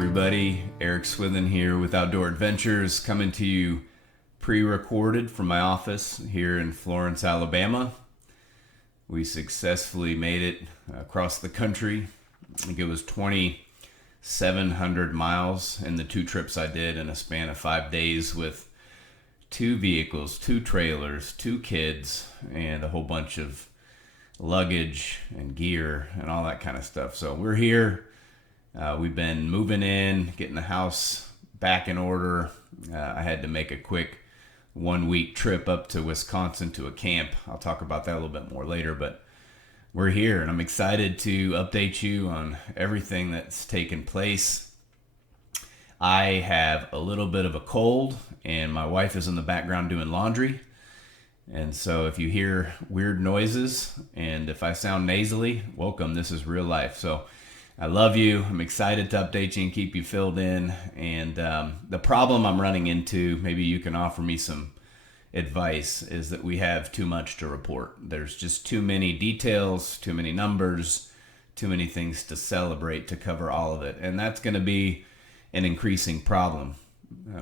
everybody. Eric Swithin here with Outdoor Adventures, coming to you pre-recorded from my office here in Florence, Alabama. We successfully made it across the country. I think it was 2,700 miles in the two trips I did in a span of 5 days with two vehicles, two trailers, two kids, and a whole bunch of luggage and gear and all that kind of stuff. So we're here. We've been moving in, getting the house back in order. I had to make a quick 1 week trip up to Wisconsin to a camp. I'll talk about that a little bit more later, but we're here and I'm excited to update you on everything that's taken place. I have a little bit of a cold and my wife is in the background doing laundry. And so if you hear weird noises and if I sound nasally, welcome, this is real life. So I love you. I'm excited to update you and keep you filled in. And the problem I'm running into, maybe you can offer me some advice, is that we have too much to report. There's just too many details, too many numbers, too many things to celebrate to cover all of it. And that's going to be an increasing problem.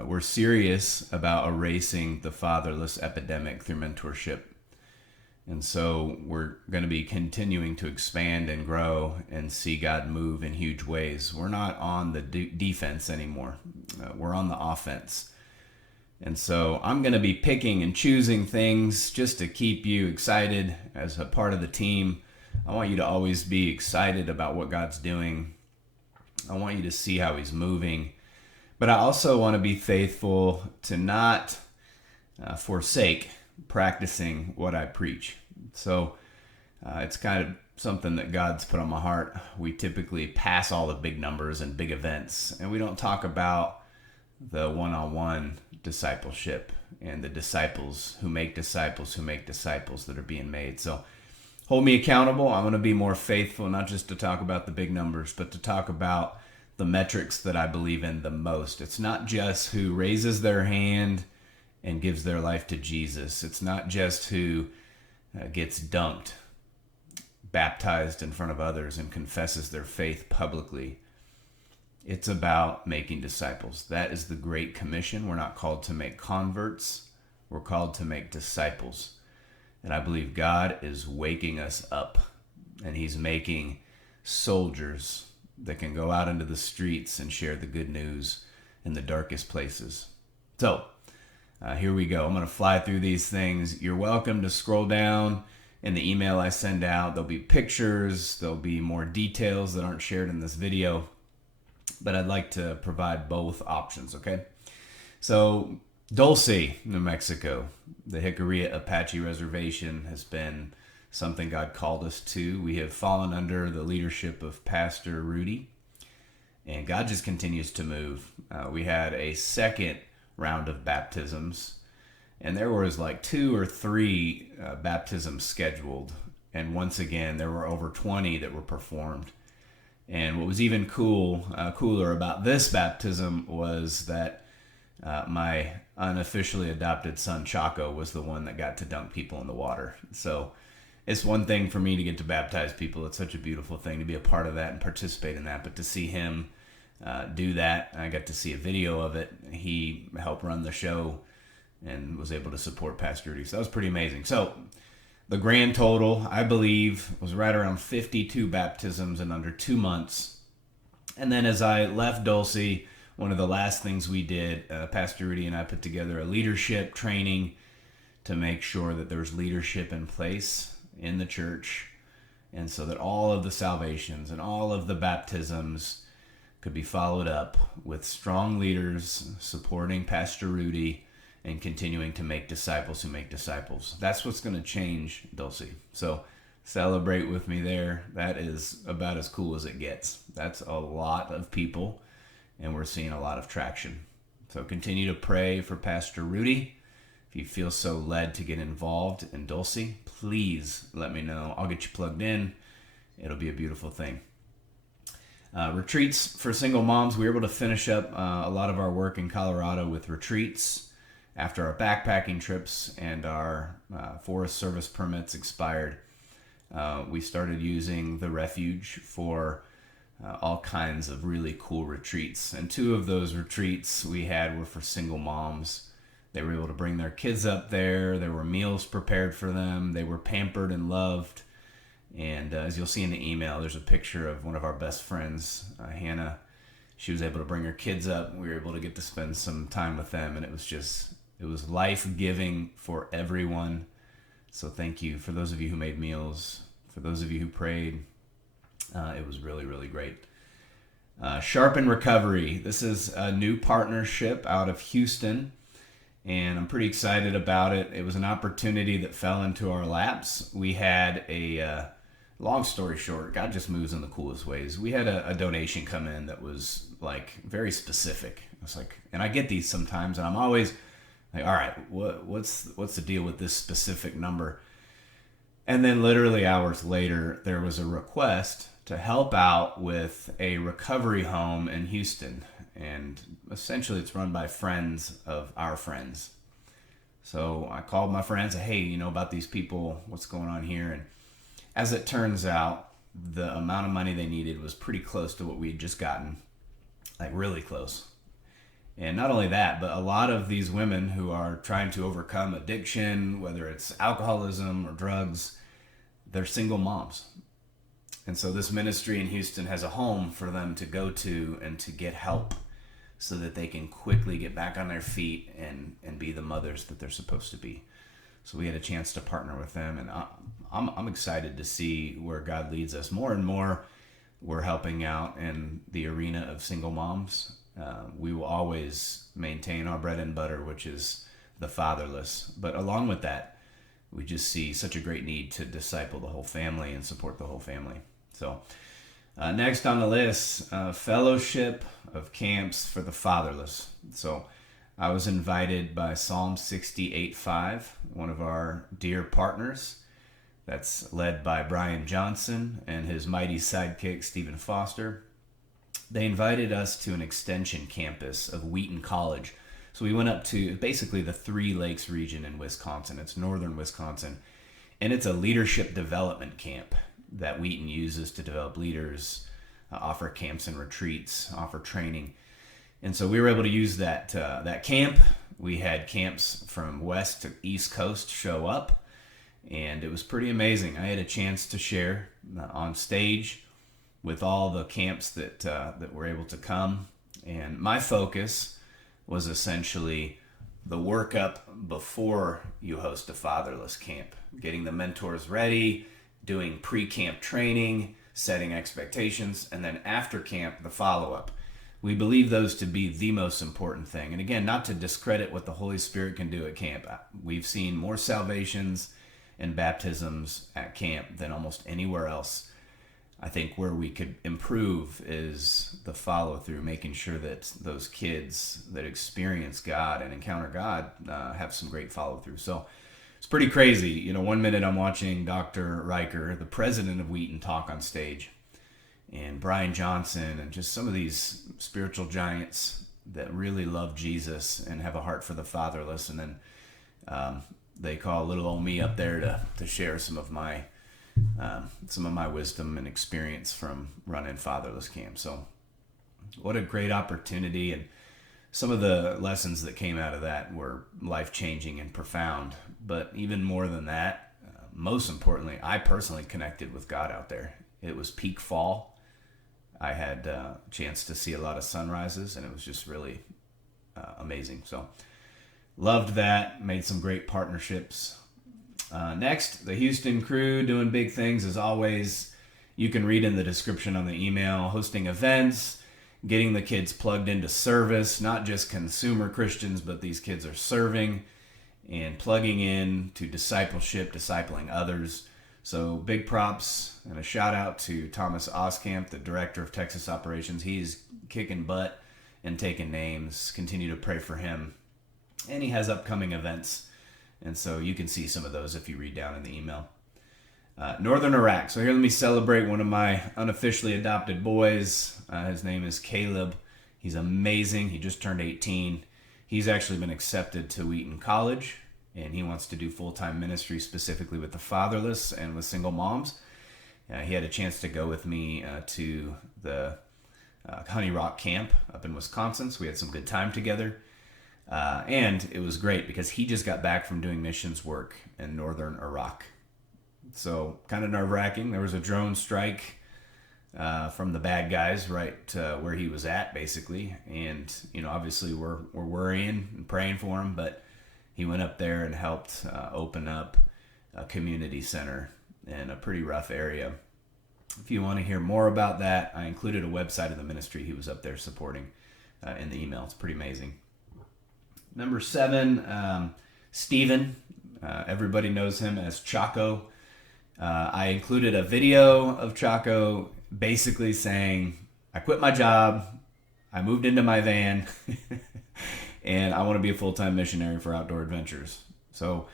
We're serious about erasing the fatherless epidemic through mentorship. And so we're going to be continuing to expand and grow and see God move in huge ways. We're not on the defense anymore. We're on the offense. And so I'm going to be picking and choosing things just to keep you excited as a part of the team. I want you to always be excited about what God's doing. I want you to see how he's moving. But I also want to be faithful to not forsake practicing what I preach. So it's kind of something that God's put on my heart. We typically pass all the big numbers and big events, and we don't talk about the one-on-one discipleship and the disciples who make disciples that are being made. So hold me accountable. I'm going to be more faithful, not just to talk about the big numbers, but to talk about the metrics that I believe in the most. It's not just who raises their hand and gives their life to Jesus. It's not just who gets dunked, baptized in front of others, and confesses their faith publicly. It's about making disciples. That is the Great Commission. We're not called to make converts. We're called to make disciples. And I believe God is waking us up, and he's making soldiers that can go out into the streets and share the good news in the darkest places. So, here we go. I'm going to fly through these things. You're welcome to scroll down in the email I send out. There'll be pictures. There'll be more details that aren't shared in this video. But I'd like to provide both options, okay? So, Dulce, New Mexico, the Jicarilla Apache Reservation has been something God called us to. We have fallen under the leadership of Pastor Rudy, and God just continues to move. We had a second round of baptisms, and there was like 2 or 3 baptisms scheduled, and once again there were over 20 that were performed. And what was even cooler about this baptism was that my unofficially adopted son Chaco was the one that got to dunk people in the water. So it's one thing for me to get to baptize people. It's such a beautiful thing to be a part of that and participate in that, but to see him do that. I got to see a video of it. He helped run the show and was able to support Pastor Rudy. So that was pretty amazing. So the grand total, I believe, was right around 52 baptisms in under 2 months. And then as I left Dulce, one of the last things we did, Pastor Rudy and I put together a leadership training to make sure that there's leadership in place in the church. And so that all of the salvations and all of the baptisms could be followed up with strong leaders supporting Pastor Rudy and continuing to make disciples who make disciples. That's what's going to change Dulce. So celebrate with me there. That is about as cool as it gets. That's a lot of people, and we're seeing a lot of traction. So continue to pray for Pastor Rudy. If you feel so led to get involved in Dulce, please let me know. I'll get you plugged in. It'll be a beautiful thing. Retreats for single moms. We were able to finish up a lot of our work in Colorado with retreats after our backpacking trips and our Forest Service permits expired. We started using the refuge for all kinds of really cool retreats. And 2 of those retreats we had were for single moms. They were able to bring their kids up there. There were meals prepared for them. They were pampered and loved. And as you'll see in the email, there's a picture of one of our best friends, Hannah. She was able to bring her kids up. We were able to get to spend some time with them. And it was life-giving for everyone. So thank you for those of you who made meals, for those of you who prayed. It was really, really great. Sharpen Recovery. This is a new partnership out of Houston, and I'm pretty excited about it. It was an opportunity that fell into our laps. We had a, long story short, God just moves in the coolest ways. We had a donation come in that was like very specific. I was like, and I get these sometimes, and I'm always like, all right, what's the deal with this specific number? And then literally hours later, there was a request to help out with a recovery home in Houston. And essentially it's run by friends of our friends. So I called my friends and said, hey, you know about these people, what's going on here? And as it turns out, the amount of money they needed was pretty close to what we had just gotten, like really close. And not only that, but a lot of these women who are trying to overcome addiction, whether it's alcoholism or drugs, they're single moms. And so this ministry in Houston has a home for them to go to and to get help so that they can quickly get back on their feet and be the mothers that they're supposed to be. So we had a chance to partner with them, and I'm excited to see where God leads us. More and more, we're helping out in the arena of single moms. We will always maintain our bread and butter, which is the fatherless. But along with that, we just see such a great need to disciple the whole family and support the whole family. So next on the list, Fellowship of Camps for the Fatherless. So I was invited by Psalm 68:5, one of our dear partners. That's led by Brian Johnson and his mighty sidekick, Stephen Foster. They invited us to an extension campus of Wheaton College. So we went up to basically the Three Lakes region in Wisconsin. It's northern Wisconsin. And it's a leadership development camp that Wheaton uses to develop leaders, offer camps and retreats, offer training. And so we were able to use that camp. We had camps from west to east coast show up, and it was pretty amazing. I had a chance to share on stage with all the camps that were able to come. And my focus was essentially the workup before you host a fatherless camp, getting the mentors ready, doing pre-camp training, setting expectations, and then after camp, the follow-up. We believe those to be the most important thing. And again, not to discredit what the Holy Spirit can do at camp. We've seen more salvations and baptisms at camp than almost anywhere else. I think where we could improve is the follow-through, making sure that those kids that experience God and encounter God have some great follow-through. So it's pretty crazy. You know, one minute I'm watching Dr. Riker, the president of Wheaton, talk on stage, and Brian Johnson, and just some of these spiritual giants that really love Jesus and have a heart for the fatherless. And then they call little old me up there to share some of my wisdom and experience from running fatherless camp. So what a great opportunity. And some of the lessons that came out of that were life-changing and profound. But even more than that, most importantly, I personally connected with God out there. It was peak fall. I had a chance to see a lot of sunrises, and it was just really amazing. So loved that, made some great partnerships. Next, the Houston crew doing big things as always. You can read in the description on the email, hosting events, getting the kids plugged into service, not just consumer Christians, but these kids are serving and plugging in to discipleship, discipling others. So big props and a shout out to Thomas Oskamp, the director of Texas operations. He's kicking butt and taking names. Continue to pray for him. And he has upcoming events. And so you can see some of those if you read down in the email. Northern Iraq. So here, let me celebrate one of my unofficially adopted boys. His name is Caleb. He's amazing. He just turned 18. He's actually been accepted to Wheaton College, and he wants to do full-time ministry specifically with the fatherless and with single moms. He had a chance to go with me to the Honey Rock Camp up in Wisconsin, so we had some good time together. And it was great because he just got back from doing missions work in northern Iraq. So kind of nerve-wracking. There was a drone strike from the bad guys right where he was at, basically. And, obviously we're worrying and praying for him, but he went up there and helped open up a community center in a pretty rough area. If you want to hear more about that, I included a website of the ministry he was up there supporting in the email. It's pretty amazing. Number 7, Stephen. Everybody knows him as Chaco. I included a video of Chaco basically saying, I quit my job, I moved into my van, and I want to be a full-time missionary for Outdoor Adventures. So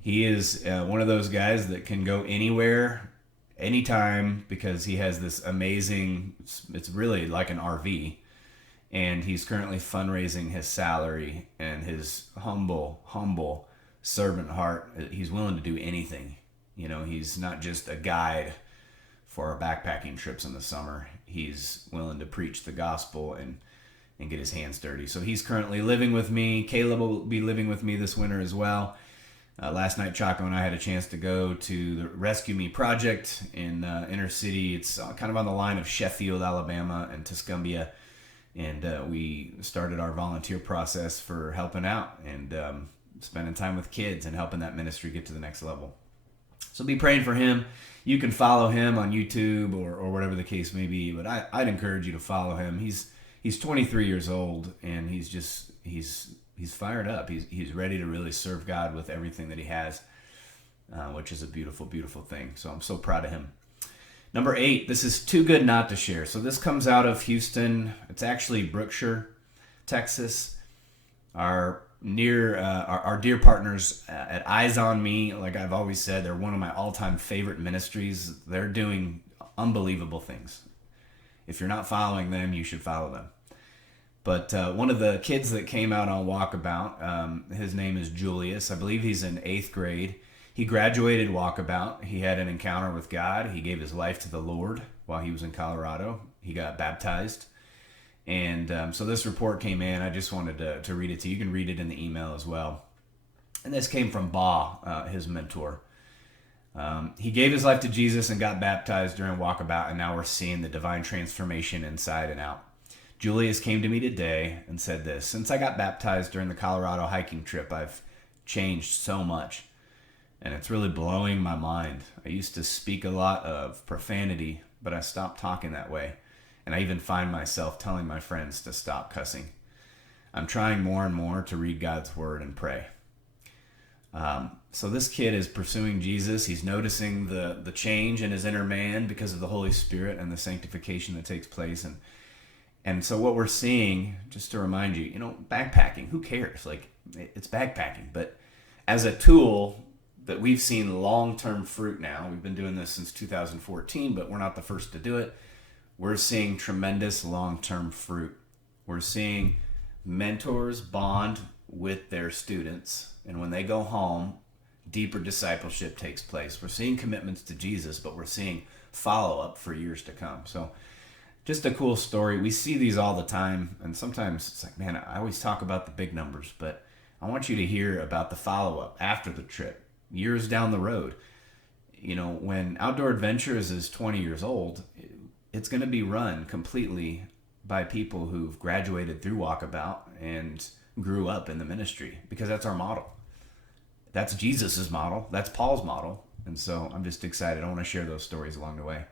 he is one of those guys that can go anywhere, anytime, because he has this amazing, it's really like an RV, and he's currently fundraising his salary and his humble servant heart. He's willing to do anything. He's not just a guide for our backpacking trips in the summer. He's willing to preach the gospel and get his hands dirty. So he's currently living with me. Caleb will be living with me this winter as well. Last night, Chaco and I had a chance to go to the Rescue Me project in inner city. It's kind of on the line of Sheffield, Alabama, and Tuscumbia. And we started our volunteer process for helping out and spending time with kids and helping that ministry get to the next level. So be praying for him. You can follow him on YouTube or whatever the case may be, but I'd encourage you to follow him. He's 23 years old, and he's fired up. He's ready to really serve God with everything that he has, which is a beautiful, beautiful thing. So I'm so proud of him. Number 8, this is too good not to share. So this comes out of Houston. It's actually Brookshire, Texas. Our dear partners at Eyes on Me, like I've always said, they're one of my all-time favorite ministries. They're doing unbelievable things. If you're not following them, you should follow them. But one of the kids that came out on Walkabout, his name is Julius. I believe he's in 8th grade. He graduated Walkabout. He had an encounter with God. He gave his life to the Lord while he was in Colorado. He got baptized. And so this report came in. I just wanted to read it to you. You can read it in the email as well. And this came from Ba, his mentor. He gave his life to Jesus and got baptized during Walkabout, and now we're seeing the divine transformation inside and out. Julius came to me today and said this: since I got baptized during the Colorado hiking trip, I've changed so much, and it's really blowing my mind. I used to speak a lot of profanity, but I stopped talking that way, and I even find myself telling my friends to stop cussing. I'm trying more and more to read God's word and pray. So this kid is pursuing Jesus. He's noticing the change in his inner man because of the Holy Spirit and the sanctification that takes place. And so what we're seeing, just to remind you, backpacking, who cares? Like, it's backpacking. But as a tool that we've seen long-term fruit now, we've been doing this since 2014, but we're not the first to do it. We're seeing tremendous long-term fruit. We're seeing mentors bond with their students, and when they go home, deeper discipleship takes place. We're seeing commitments to Jesus, but we're seeing follow-up for years to come. So just a cool story. We see these all the time, and sometimes it's like, man, I always talk about the big numbers, but I want you to hear about the follow-up after the trip, years down the road. When Outdoor Adventures is 20 years old, it's going to be run completely by people who've graduated through Walkabout and grew up in the ministry, because that's our model. That's Jesus's model. That's Paul's model. And so I'm just excited. I want to share those stories along the way.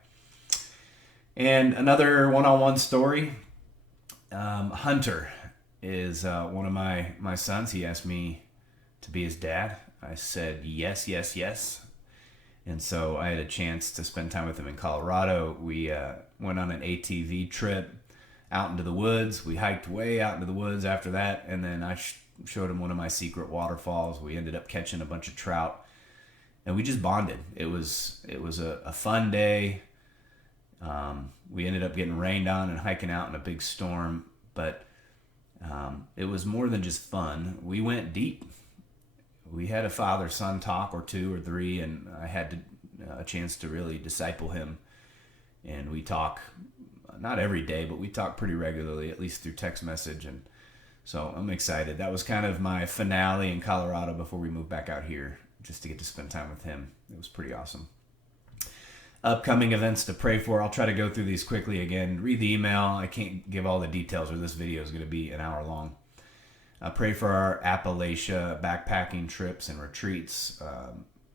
And another one-on-one story. Hunter is one of my sons. He asked me to be his dad. I said yes, yes, yes. And so I had a chance to spend time with him in Colorado. We went on an ATV trip out into the woods. We hiked way out into the woods after that, and then I showed him one of my secret waterfalls. We ended up catching a bunch of trout, and we just bonded. It was a fun day. We ended up getting rained on and hiking out in a big storm, but it was more than just fun. We went deep. We had a father-son talk or two or three, and I had to a chance to really disciple him. And we talk, not every day, but we talk pretty regularly, at least through text message. And so I'm excited. That was kind of my finale in Colorado before we moved back out here, just to get to spend time with him. It was pretty awesome. Upcoming events to pray for. I'll try to go through these quickly again. Read the email. I can't give all the details, or this video is going to be an hour long. Pray for our Appalachia backpacking trips and retreats.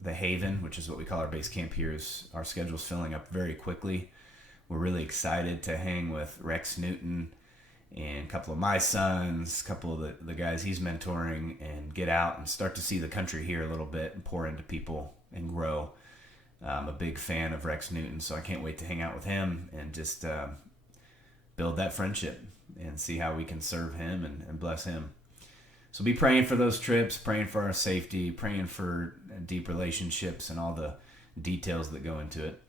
The Haven, which is what we call our base camp here, is our schedule's filling up very quickly. We're really excited to hang with Rex Newton and a couple of my sons, a couple of the guys he's mentoring, and get out and start to see the country here a little bit and pour into people and grow. I'm a big fan of Rex Newton, so I can't wait to hang out with him and just build that friendship and see how we can serve him and bless him. So be praying for those trips, praying for our safety, praying for deep relationships and all the details that go into it.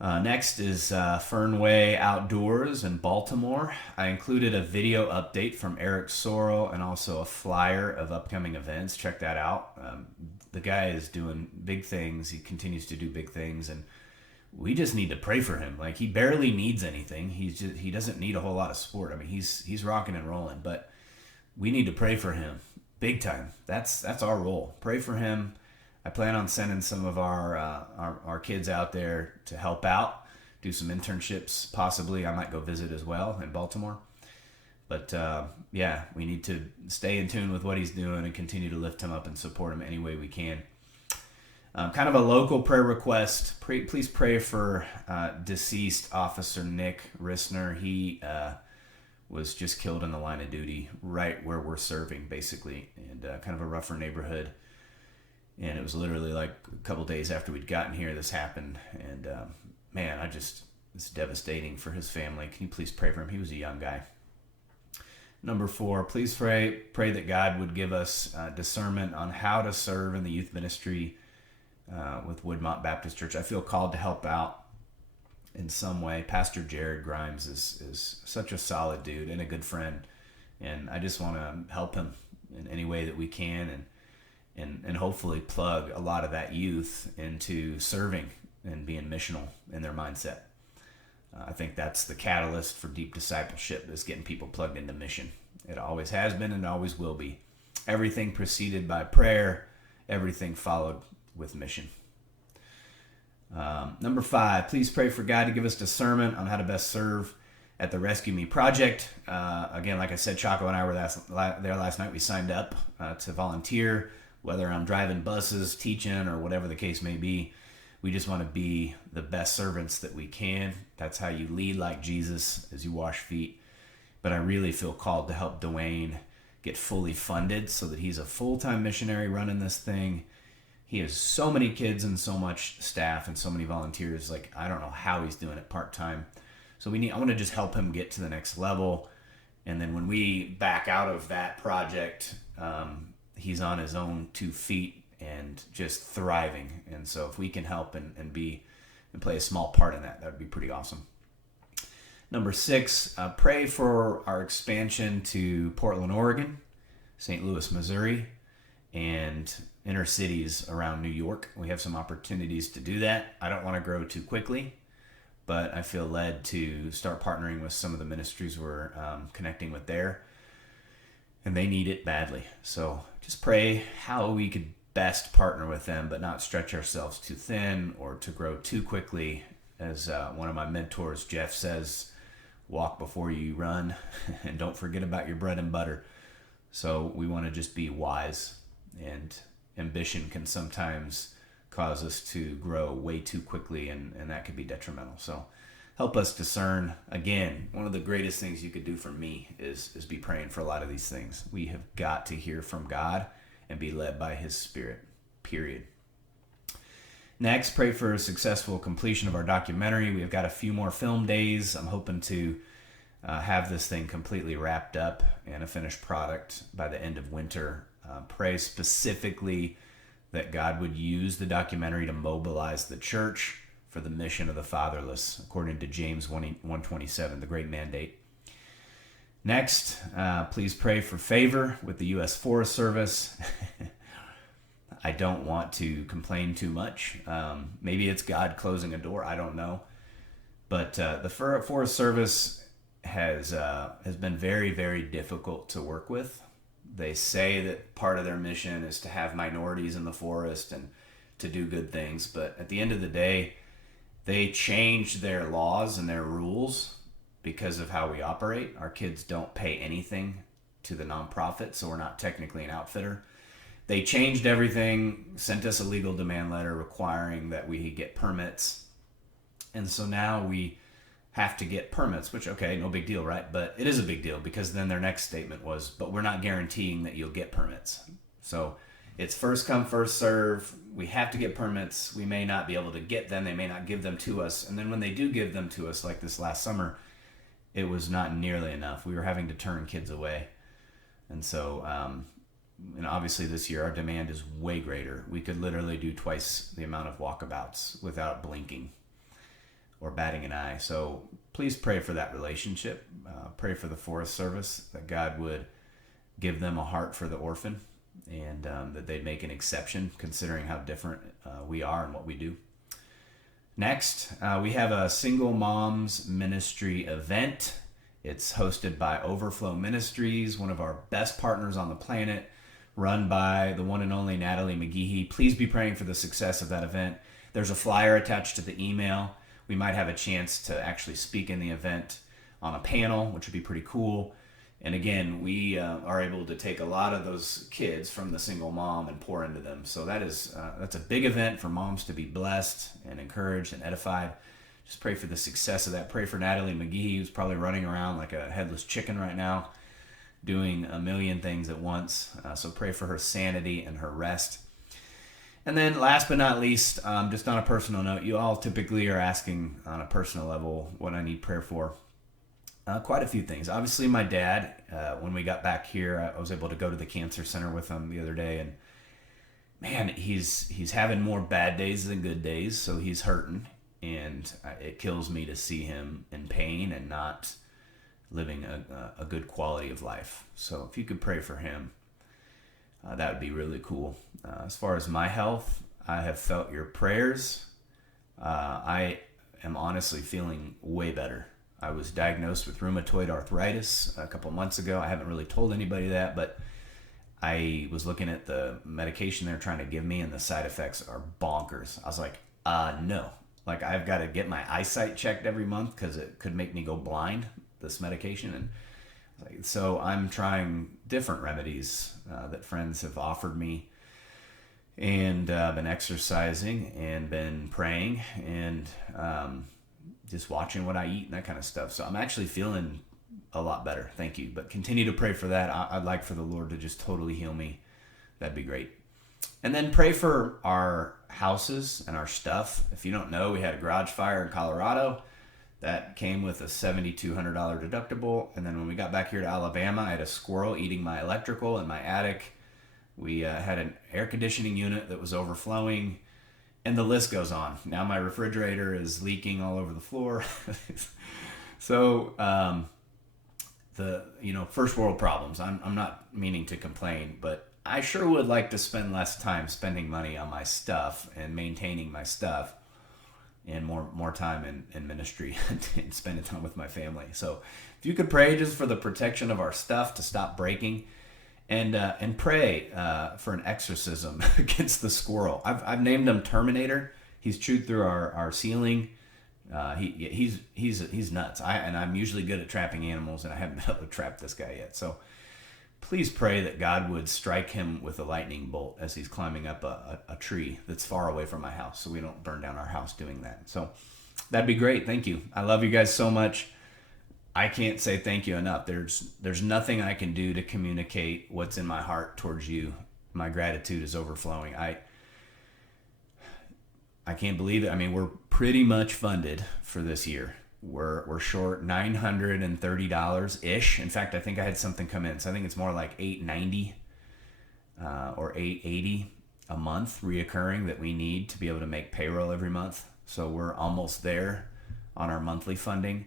Next is Fernway Outdoors in Baltimore. I included a video update from Eric Sorrell and also a flyer of upcoming events. Check that out. The guy is doing big things. He continues to do big things, and we just need to pray for him. Like, he barely needs anything. He doesn't need a whole lot of support. I mean, he's rocking and rolling, but we need to pray for him big time. That's our role. Pray for him. I plan on sending some of our kids out there to help out, do some internships. Possibly I might go visit as well in Baltimore. But yeah, we need to stay in tune with what he's doing and continue to lift him up and support him any way we can. Kind of a local prayer request. Please pray for deceased Officer Nick Rissner. He was just killed in the line of duty right where we're serving, basically, and kind of a rougher neighborhood. And it was literally like a couple days after we'd gotten here, this happened. And man, it's devastating for his family. Can you please pray for him? He was a young guy. Number 4, please pray that God would give us discernment on how to serve in the youth ministry with Woodmont Baptist Church. I feel called to help out in some way. Pastor Jared Grimes is such a solid dude and a good friend, and I just want to help him in any way that we can, and hopefully plug a lot of that youth into serving and being missional in their mindset. I think that's the catalyst for deep discipleship, is getting people plugged into mission. It always has been and always will be. Everything preceded by prayer, everything followed with mission. Number 5, please pray for God to give us discernment on how to best serve at the Rescue Me Project. Again, like I said, Chaco and I were there last night. We signed up to volunteer, whether I'm driving buses, teaching, or whatever the case may be. We just want to be the best servants that we can. That's how you lead like Jesus, as you wash feet. But I really feel called to help Dwayne get fully funded so that he's a full-time missionary running this thing. He has so many kids and so much staff and so many volunteers. Like, I don't know how he's doing it part-time. So I want to just help him get to the next level. And then when we back out of that project, he's on his own 2 feet and just thriving. And so if we can help and play a small part in that would be pretty awesome. Number 6, pray for our expansion to Portland, Oregon, St. Louis, Missouri, and inner cities around New York. We have some opportunities to do that. I don't want to grow too quickly, but I feel led to start partnering with some of the ministries we're connecting with there, and they need it badly. So just pray how we could best partner with them, but not stretch ourselves too thin or to grow too quickly. As one of my mentors, Jeff, says, walk before you run, and don't forget about your bread and butter. So we want to just be wise, and ambition can sometimes cause us to grow way too quickly, and that could be detrimental. So help us discern. Again, one of the greatest things you could do for me is be praying for a lot of these things. We have got to hear from God and be led by his Spirit, period. Next, pray for a successful completion of our documentary. We've got a few more film days. I'm hoping to have this thing completely wrapped up and a finished product by the end of winter. Pray specifically that God would use the documentary to mobilize the church for the mission of the fatherless, according to James 1:27, the great mandate. Next, please pray for favor with the U.S. Forest Service. I don't want to complain too much. Maybe it's God closing a door. I don't know. But the Forest Service has been very, very difficult to work with. They say that part of their mission is to have minorities in the forest and to do good things. But at the end of the day, they changed their laws and their rules because of how we operate. Our kids don't pay anything to the nonprofit, so we're not technically an outfitter. They changed everything, sent us a legal demand letter requiring that we get permits. And so now we have to get permits, which, okay, no big deal, right? But it is a big deal because then their next statement was, but we're not guaranteeing that you'll get permits. So it's first come, first serve. We have to get permits. We may not be able to get them. They may not give them to us. And then when they do give them to us, like this last summer, it was not nearly enough. We were having to turn kids away. And so, and obviously this year our demand is way greater. We could literally do twice the amount of walkabouts without blinking or batting an eye. So please pray for that relationship. Pray for the Forest Service, that God would give them a heart for the orphan, and that they'd make an exception considering how different we are and what we do. Next, we have a Single Moms Ministry event. It's hosted by Overflow Ministries, one of our best partners on the planet, run by the one and only Natalie McGeehee. Please be praying for the success of that event. There's a flyer attached to the email. We might have a chance to actually speak in the event on a panel, which would be pretty cool. And again, we are able to take a lot of those kids from the single mom and pour into them. So that's a big event for moms to be blessed and encouraged and edified. Just pray for the success of that. Pray for Natalie McGee, who's probably running around like a headless chicken right now, doing a million things at once. So pray for her sanity and her rest. And then last but not least, just on a personal note, you all typically are asking on a personal level what I need prayer for. Quite a few things. Obviously, my dad, when we got back here, I was able to go to the cancer center with him the other day, and man, he's having more bad days than good days, so he's hurting, and it kills me to see him in pain and not living a good quality of life. So if you could pray for him, that would be really cool. As far as my health, I have felt your prayers. I am honestly feeling way better. I was diagnosed with rheumatoid arthritis a couple months ago. I haven't really told anybody that, but I was looking at the medication they're trying to give me, and the side effects are bonkers. I was like, no. Like, I've got to get my eyesight checked every month because it could make me go blind, this medication. And so I'm trying different remedies that friends have offered me, and been exercising and been praying and just watching what I eat and that kind of stuff. So I'm actually feeling a lot better. Thank you. But continue to pray for that. I'd like for the Lord to just totally heal me. That'd be great. And then pray for our houses and our stuff. If you don't know, we had a garage fire in Colorado that came with a $7,200 deductible. And then when we got back here to Alabama, I had a squirrel eating my electrical in my attic. We had an air conditioning unit that was overflowing. And the list goes on. Now my refrigerator is leaking all over the floor. So, first world problems. I'm not meaning to complain, but I sure would like to spend less time spending money on my stuff and maintaining my stuff, and more time in ministry and spending time with my family. So if you could pray just for the protection of our stuff to stop breaking, and pray for an exorcism against the squirrel. I've named him Terminator. He's chewed through our ceiling. He's nuts. I'm usually good at trapping animals, and I haven't been able to trap this guy yet. So please pray that God would strike him with a lightning bolt as he's climbing up a tree that's far away from my house, so we don't burn down our house doing that. So that'd be great. Thank you. I love you guys so much. I can't say thank you enough. There's nothing I can do to communicate what's in my heart towards you. My gratitude is overflowing. I can't believe it. I mean, we're pretty much funded for this year. We're short $930 ish. In fact, I think I had something come in, so I think it's more like $890 or $880 a month reoccurring that we need to be able to make payroll every month. So we're almost there on our monthly funding.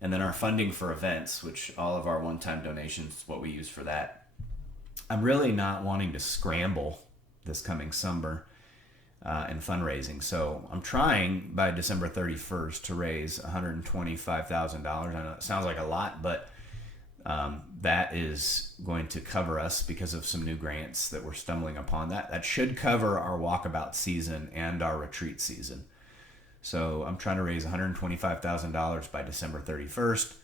And then our funding for events, which all of our one-time donations, what we use for that. I'm really not wanting to scramble this coming summer in fundraising. So I'm trying by December 31st to raise $125,000. I know it sounds like a lot, but that is going to cover us because of some new grants that we're stumbling upon. That should cover our walkabout season and our retreat season. So I'm trying to raise $125,000 by December 31st.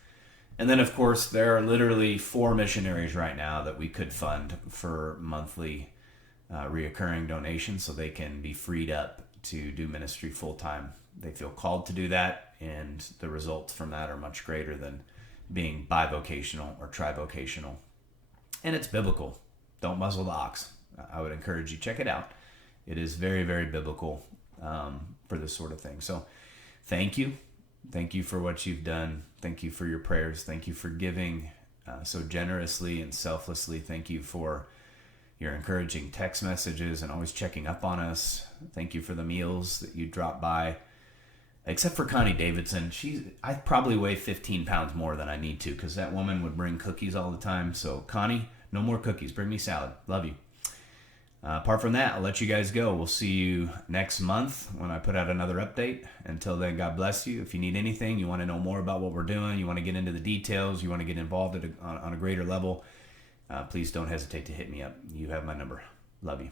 And then, of course, there are literally 4 missionaries right now that we could fund for monthly reoccurring donations so they can be freed up to do ministry full time. They feel called to do that, and the results from that are much greater than being bivocational or trivocational. And it's biblical. Don't muzzle the ox. I would encourage you, check it out. It is very, very biblical for this sort of thing. So thank you. Thank you for what you've done. Thank you for your prayers. Thank you for giving so generously and selflessly. Thank you for your encouraging text messages and always checking up on us. Thank you for the meals that you drop by. Except for Connie Davidson. I probably weigh 15 pounds more than I need to because that woman would bring cookies all the time. So Connie, no more cookies. Bring me salad. Love you. Apart from that, I'll let you guys go. We'll see you next month when I put out another update. Until then, God bless you. If you need anything, you want to know more about what we're doing, you want to get into the details, you want to get involved on a greater level, please don't hesitate to hit me up. You have my number. Love you.